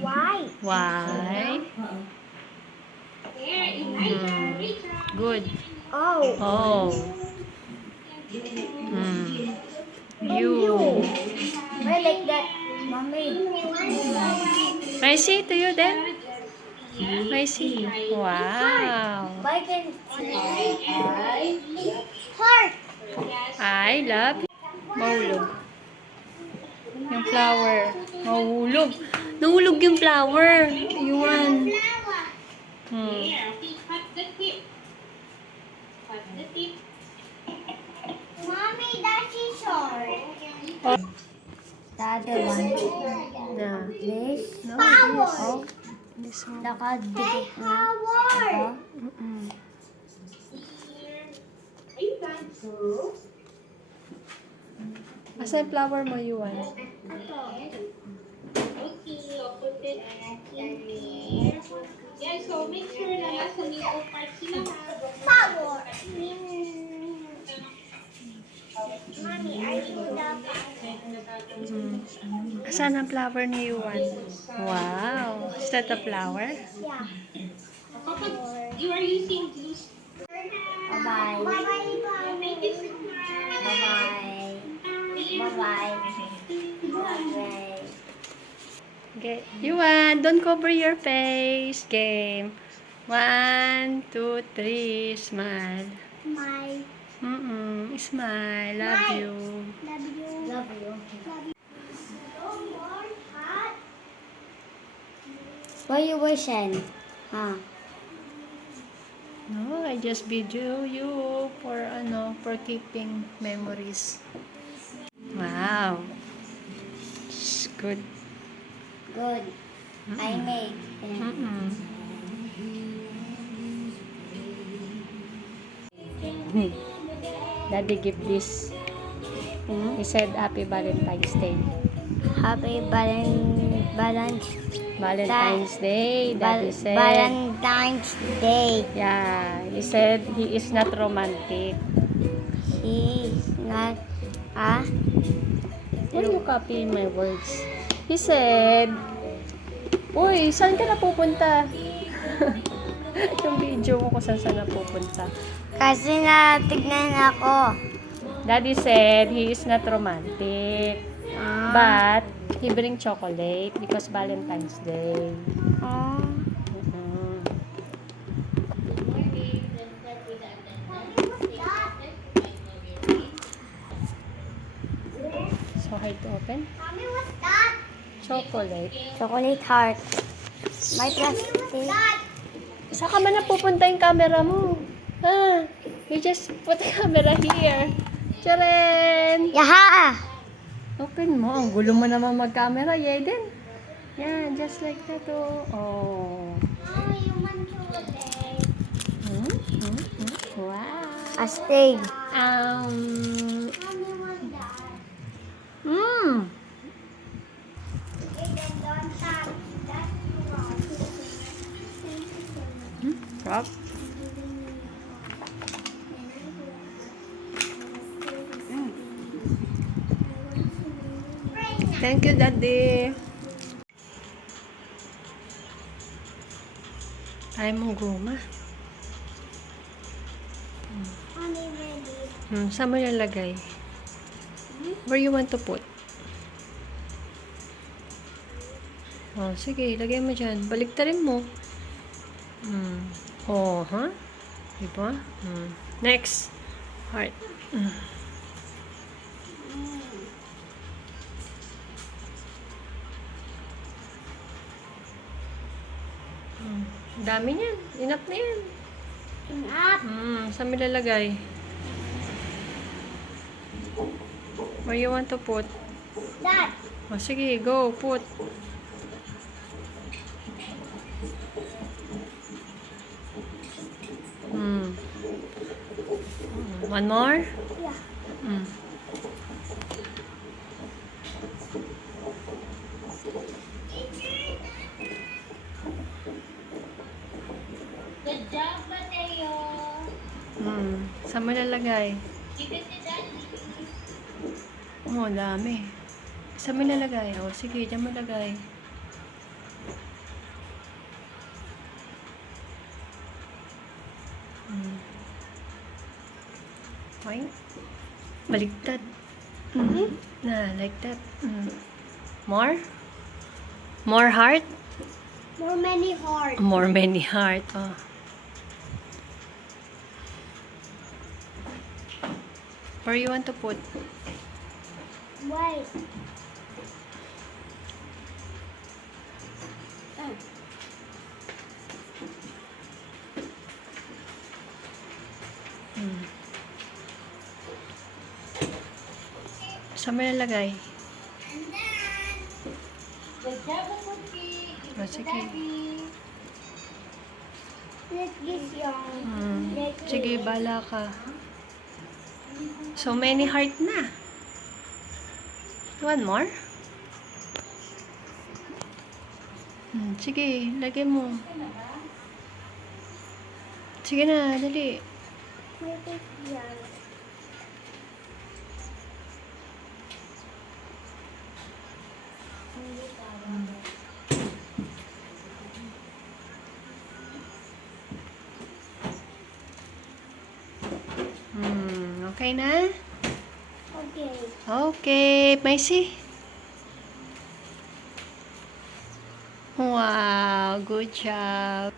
Why? Why? Good. Oh. Oh. And You. Why like that, mommy? May I see to you then? May I see? Wow. Why can heart? I love mahulog. Yung flower. Mahulog. Nahulog yung flower. Iwan. Hmm. Mommy, that's short. Oh. The other one. Yeah. This. No, Power. this. This one. Nakadikit na. Ito. Asa yung flower mo, Yuan? Yeah, so make sure na nasa middle part sila ha. Power. Mommy, are you the Asan ang flower ni Yuan? Wow. Is that a flower? Yeah. Kapag you are using glue. Bye-bye. Bye-bye. Thank you so much. Bye-bye. Bye-bye. Bye-bye. Okay. Yuan, don't cover your face. Game. 1, 2, 3. Smile. Bye. Smile. Love Bye. you. Love you. Love you. What you wishing? Huh? No, I just video you for keeping memories. Wow. It's good. Good. I made. Daddy give this. He said Happy Valentine's Day. Happy Valentine's Day. Daddy said. Valentine's Day. Yeah. He said he is not romantic. He is not Why you copying my words? He said, uy, saan ka napupunta? Yung video mo kung saan napupunta. kasi natignan ako. Daddy said he is not romantic. But he bring chocolate because Valentine's Day. So hard to open. Mommy, what's that? Chocolate. Chocolate heart. My plastic. Saan ka man napupunta yung camera mo? Ah, you just put the camera here. Tcharan! Yaha! Open mo. Ang gulo mo naman mag-camera, Yeden. Yan, just like that, oh. Oh. Mommy, you want chocolate? Wow. Astig. Um, Mommy, what's that? mm. Okay, then don't touch. That's wrong. Rob. Thank you, Daddy. Ay mong guma. Mommy, ready? Saan mo nalagay? Where you want to put? Oh, sige, lagay mo dyan. Baliktarin mo. Oh, ha? Diba? Next. Heart. Dami niyan. Enough na yan. Up. Saan mo lalagay? Where you want to put? That. Oh, sige, go, put. One more? Yeah. Good job, Mateo. Saan mo lalagay? Give it to Daddy. Oh, dami. Saan mo lalagay? Oh, sige, dyan mo lagay. Okay. Baligtad. Na, like that. More? More heart? More many hearts. More many heart. Oh. Where you want to put? Wait. Saan mo nalagay? Good job, Cookie. Give it to Sige. Daddy. Let this young. Sige, bala ka. So many heart na. One more? Sige, lagay mo. Sige na, dali. Let this young. Okay na? Okay. Okay, Macy. Wow, good job.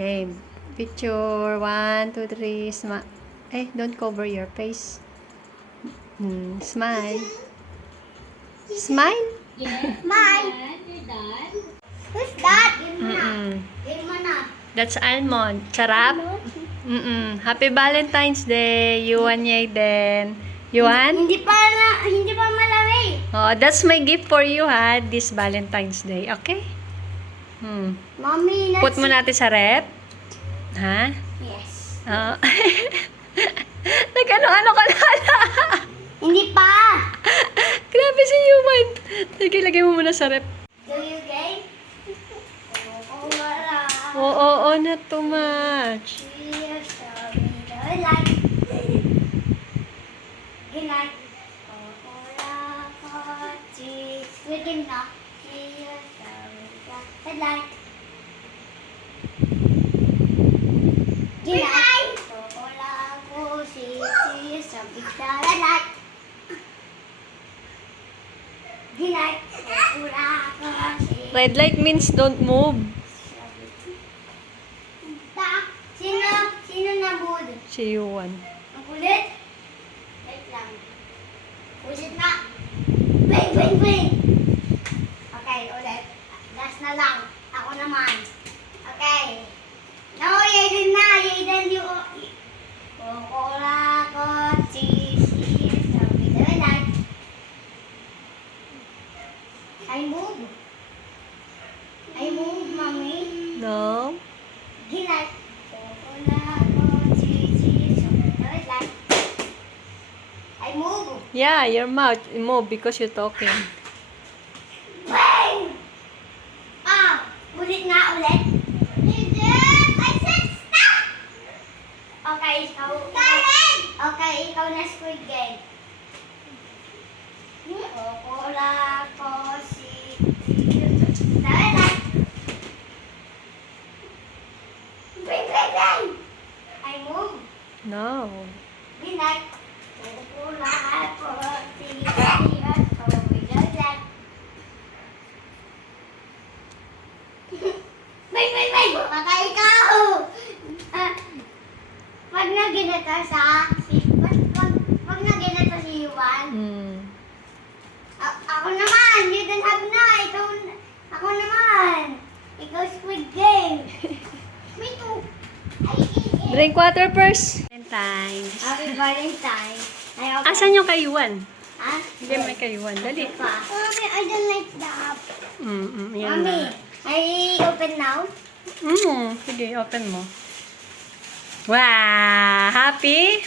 Game. Picture. 1, 2, 3. Don't cover your face. Smile. Smile. Yes. Smile. You're done. Who's that? Give mo na. Mm-mm. Give mo na. That's almond. Charap. Happy Valentine's Day. Yuan Yayden. Yuan? Hindi pa malamig. Oh, that's my gift for you, ha, this Valentine's Day. Okay? Mommy, Put mo natin sa rep. Ha? Yes. Oh. Nag-ano-ano ka na. Hindi pa. Grabe si Yuan. Sige, lagay mo muna sa rep. Do you game? Oh, wala. Oo, not too much. Yes, I like. Good night. Oh, wala ko. Cheese. Good na. Yes, I like. Good night. Oh, wala ko. Cheese. I like. Good night. Oh, wala ko. Cheese. Red light means don't move. Sino nabud? Si Yuan. Ang kulit? Wait lang. Ulit na. Bing, bing, bing. Okay, ulit. Last na lang. Ako naman. Okay. No, Yaden na. Yaden yung... Kukula ko, cheese, sabi na lang. I move. I move, mommy. No? Gilat. Kukula ko, cheese, sabi na lang. I move. Yeah, your mouth move because you're talking. Bang! Ah! Ulit nga, ulit. I said stop! Okay, ikaw. Karen! Okay, ikaw na Squid Game. Kukula ko si... Dahil lang. Bang, bang, bang! I move. No. Binay. Kukula ko si... May, baka ikaw! Pag naginata pag naginata si Yuan, ako naman, you don't have na, ako naman, ikaw Squid Game. Me too. Drink water first. Valentine. Happy Valentine. Asan yung kayuan? Ha? Hindi may kayuan. Dali. Mommy, I don't like that. Yan na. Mommy, I open now? Sige, open mo. Wow! Happy?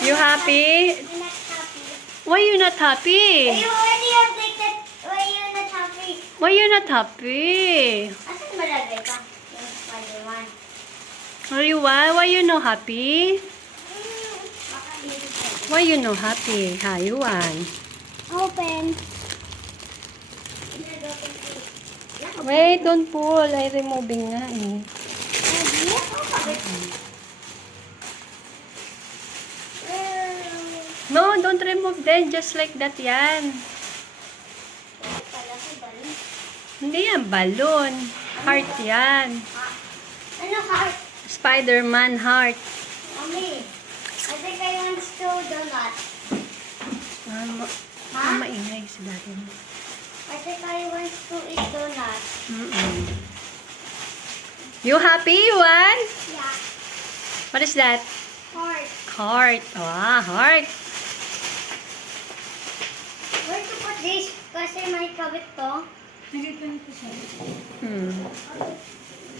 You happy? I'm not happy. Why you not happy? You already updated. Why you not happy? Why you not happy? Asan malagay ka? Yung Spider-Man. Why you no happy? Baka dito ka. Why you no happy? Ha, Yuan. Open. Wait, don't pull. I removing nga eh. No, don't remove them. Just like that yan. Pala ko balon. Hindi yan, balloon. Heart yan. Ano heart? Spider-Man heart. Mommy, I think I want to donut. Maingay si daddy mo. I think I want to eat donut. You happy, Yuan? Yeah. What is that? Heart. Heart. Ah, heart. Where to put this? Kasi may kabit to.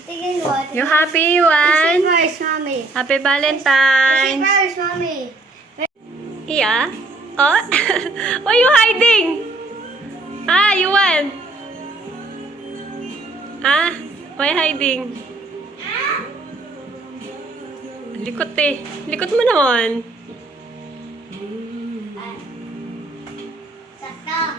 Tingin what? You happy, Isi Yuan? first, mommy. Happy Isi Valentine. first, mommy. Yeah? Oh? Why you hiding? Ah, Yuan? Ah? Why hiding? Likot eh. Likot mo naman.